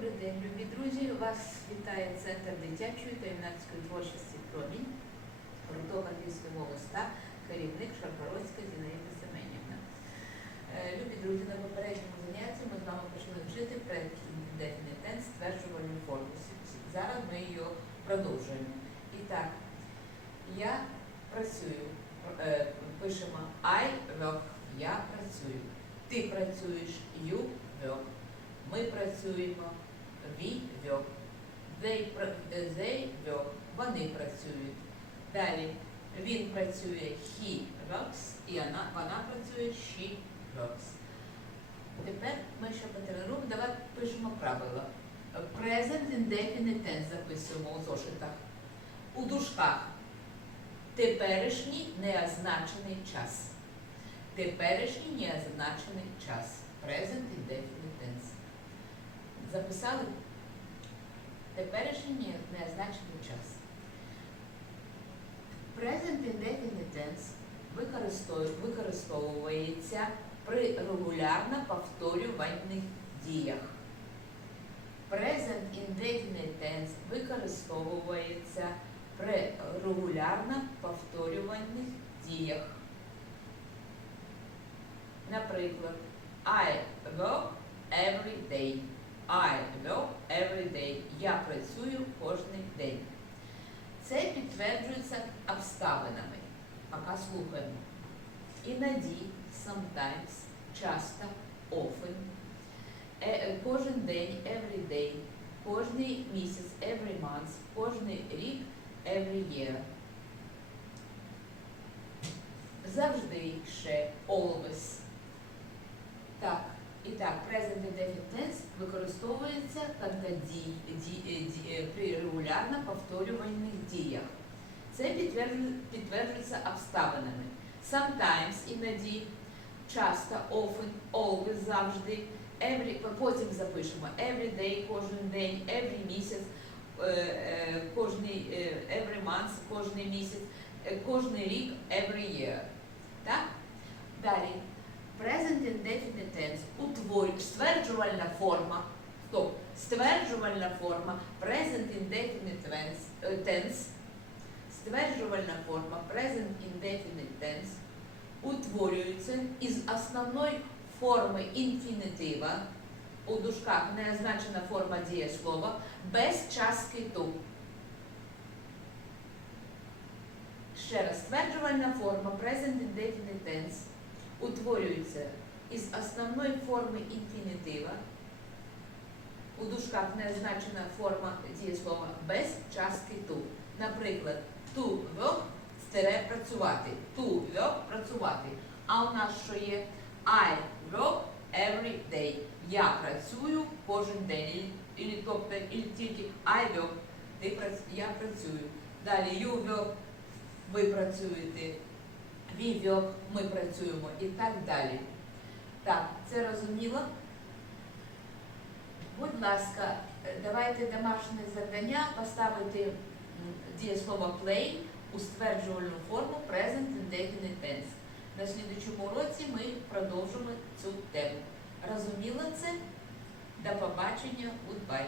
Добрий день, любі друзі! Вас вітає Центр дитячої та юнацької творчості Промінь, гурток англійської мови ста, керівник Шаргородська Зінаїда Семенівна. Е, Любі друзі, на попередньому занятті ми з вами почали вчити предінфінітний тенс стверджувальну форму. Зараз ми її продовжуємо. І так, я працюю. Е, Пишемо I work. Я працюю. Ти працюєш, you work. Ми працюємо, work. They, work. Вони працюють. Далі він працює, he works, і вона, вона працює, she works. Тепер ми ще потренуємо, давай пишемо правила. Present indefinite tense записуємо у зошитах. У дужках. Теперішній неозначений час. Теперішній неозначений час. Present. Записали теперішній не- неозначений час. Present indefinite tense використовується при регулярно повторюваних діях. Present indefinite tense використовується при регулярно повторюваних діях. Наприклад, I work every day. I work every day. Я працюю кожен день. Це підтверджується обставинами. Поки слухаємо. Іноді, sometimes, часто, often, е- е, кожен день, every day, кожний місяць, every month, кожний рік, every year. Завжди ще, always. Так, і так, present indefinite tense використовується е, е, при регулярно повторюваних діях. Це підтверджується обставинами. Sometimes, іноді, часто, often, always, завжди, every, потім запишемо every day, кожен день, every місяць, е, кожний, every month, кожний місяць, кожний рік, every year. Так? Далі. Present indefinite tense утворює стверджувальна форма. Стоп. Стверджувальна форма present indefinite е, tense стверджувальна форма present indefinite tense утворюється із основної форми інфінітива у дужках неозначена форма дієслова без частки ту. Ще раз, стверджувальна форма present indefinite tense утворюється із основної форми інфінітива. У дужках неозначена форма дієслова без частки ту. Наприклад, to work – стире працювати. To work – працювати. А у нас що є? I work every day. Я працюю кожен день. Ілі, тобто, ілі тільки I work. Ти я працюю. Далі you work – ви працюєте. Work – ми працюємо і так далі. Так, це розуміло? Будь ласка, давайте домашнє завдання поставити дієслово play у стверджувальну форму present indefinite tense. На слідчому уроці ми продовжимо цю тему. Розуміло це? До побачення, goodbye.